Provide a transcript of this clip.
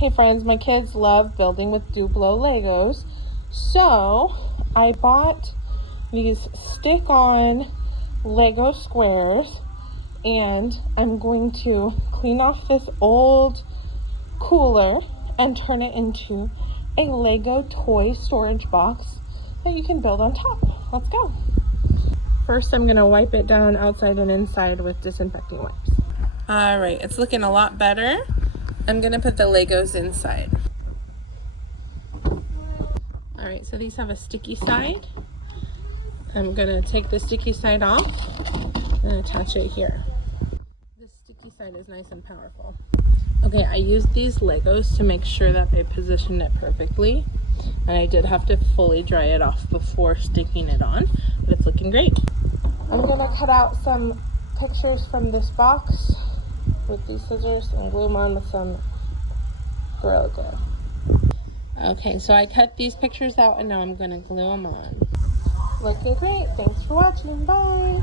Hey friends, my kids love building with Duplo Legos. So I bought these stick-on Lego squares and I'm going to clean off this old cooler and turn it into a Lego toy storage box that you can build on top. Let's go. First, I'm gonna wipe it down outside and inside with disinfecting wipes. All right, it's looking a lot better. I'm gonna put the Legos inside. All right, so these have a sticky side. I'm gonna take the sticky side off and attach it here. This sticky side is nice and powerful. Okay, I used these Legos to make sure that I positioned it perfectly. And I did have to fully dry it off before sticking it on, but it's looking great. I'm gonna cut out some pictures from this box with these scissors and glue them on with some Gorilla Glue. Okay, so I cut these pictures out and now I'm gonna glue them on. Looking great. Thanks for watching. Bye.